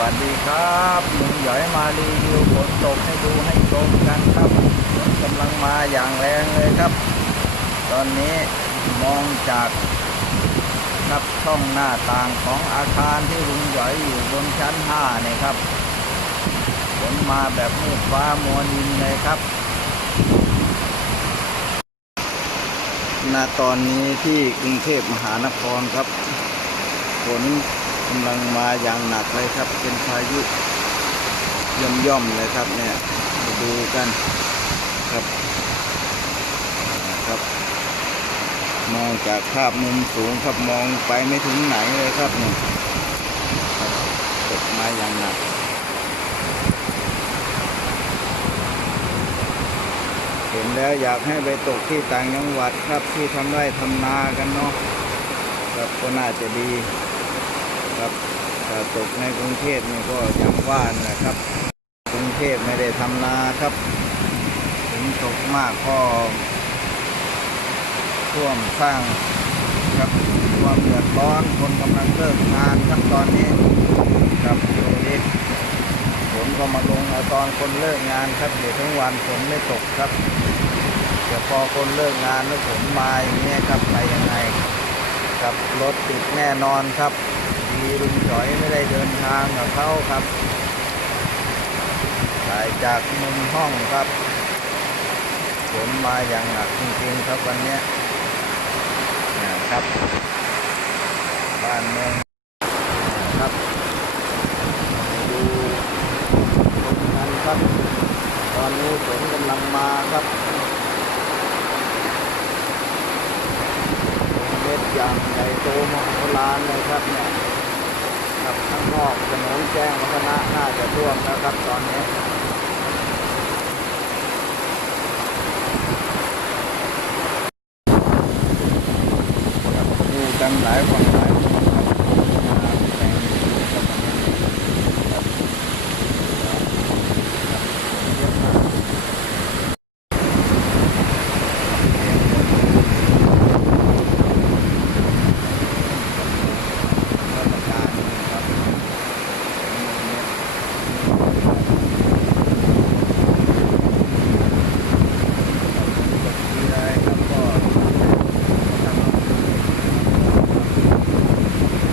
วัสดีครับลุงหยอยมารีวิวฝนตกให้ดูให้ชมกันครับฝนกำลังมาอย่างแรงเลยครับ ตอนนี้มองจากครับช่องหน้าต่างของอาคารที่ลุงหยอยอยู่บนชั้นห้าเนี่ยครับฝนมาแบบมืดฟ้ามัวดินเลยครับณตอนนี้ที่กรุงเทพมหานครครับฝน กำลังมาอย่างหนักเลยครับ เป็นพายุย่อมย่อมๆเลยครับเนี่ยมาดูกันครับครับ มองจากภาพมุมสูงครับมองไปไม่ถึงไหนเลยครับเนี่ยตกมาอย่างหนักเห็นแล้วอยากให้ไปตกที่ต่างจังหวัดครับที่ทำไร่ทำนากันเนาะครับก็น่าจะดี ครับตกในกรุงเทพนี่ก็อย่างว่านะครับ กรุงเทพไม่ได้ทำนาครับถึงตกมากก็ท่วมสร้างครับความเดือดร้อนคนกำลังเลิกงานครับตอนนี้ครับดูดิฝนก็มาลงตอนคนเลิกงานครับเดี๋ยวทั้งวันฝนไม่ตกครับเดี๋ยวพอคนเลิกงานแล้วฝนมาอย่างนี้ยครับไปยังไงครับรถติดแน่นอนครับ ดีลุงจอยไม่ได้เดินทางกับเขาครับถ่ายจากมุมห้องครับฝนมาอย่างหนักจริงๆครับวันนี้นะครับ บ้านเมืองครับดูตรงนั้นครับ ตอนนี้ฝนกำลังมาครับเม็ดอย่างใหญ่โตมโหฬารเลยครับเนี่ย ครับข้างนอกถนนแจ้งวัฒนะน่าจะท่วมแล้วครับตอนนี้ครับดูกังหลายฝั่งหลายมุมครับมาแข่งกับมันครับครับเยอะมากมาตรการครับ มีอะไรครับก็ทำ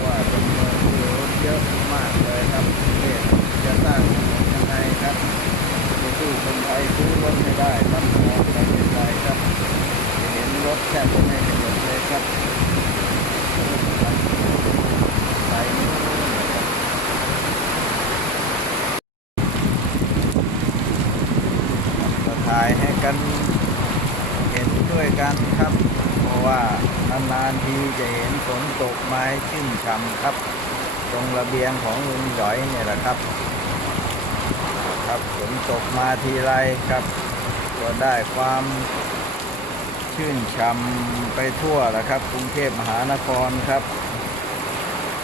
ว่าเป็นเมืองที่รถเยอะมากเลยครับประเทศจะสร้างยังไงครับจะสู้คนไทย ซื้อรถไม่ได้ครับมองไปไกลครับเห็นรถแค่จะไม่เห็นเลยครับไปนู่นนะครับก็ถ่ายให้กันเห็นด้วยกันครับ เพราะว่านานๆทีจะเห็นฝนตกมาให้ชื่นฉ่ำครับ ตรงระเบียงของลุงหยอยเนี่ยแหละครับ ครับฝนตกมาทีไรครับ ก็ได้ความชื่นฉ่ำไปทั่วแหละครับ กรุงเทพมหานครครับ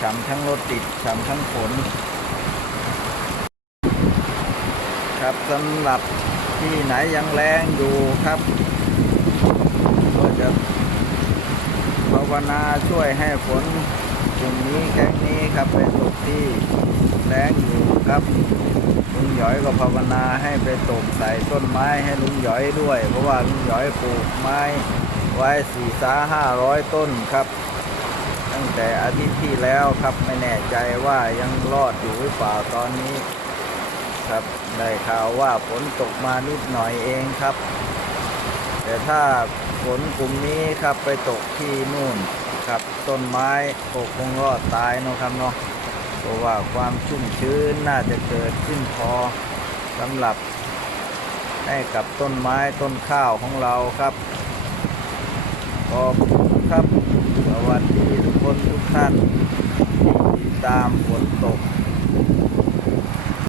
ฉ่ำทั้งรถติดฉ่ำทั้งฝนครับสำหรับที่ไหนยังแรงอยู่ครับ ก็จะ ภาวนาช่วยให้ฝนกลุ่มนี้แก๊งนี้ครับไปตกที่แรงอยู่ครับลุงหยอยก็ภาวนาให้ไปตกใส่ต้นไม้ให้ลุงหยอยด้วย เพราะว่าลุงหยอยปลูกไม้ไว้สี่สาห้าร้อยต้นครับ ตั้งแต่อาทิตย์ที่แล้วครับไม่แน่ใจว่ายังรอดอยู่หรือเปล่าตอนนี้ ครับได้ข่าวว่าฝนตกมานิดหน่อยเองครับ แต่ถ้าฝนกลุ่มนี้ครับไปตกที่นู่นครับต้นไม้ก็คงรอดตายเนาะครับเนาะเพราะว่าความชุ่มชื้นน่าจะเกิดขึ้นพอสำหรับให้กับต้นไม้ต้นข้าวของเราครับขอบคุณครับ สวัสดีทุกคนทุกท่านที่ติดตามฝนตก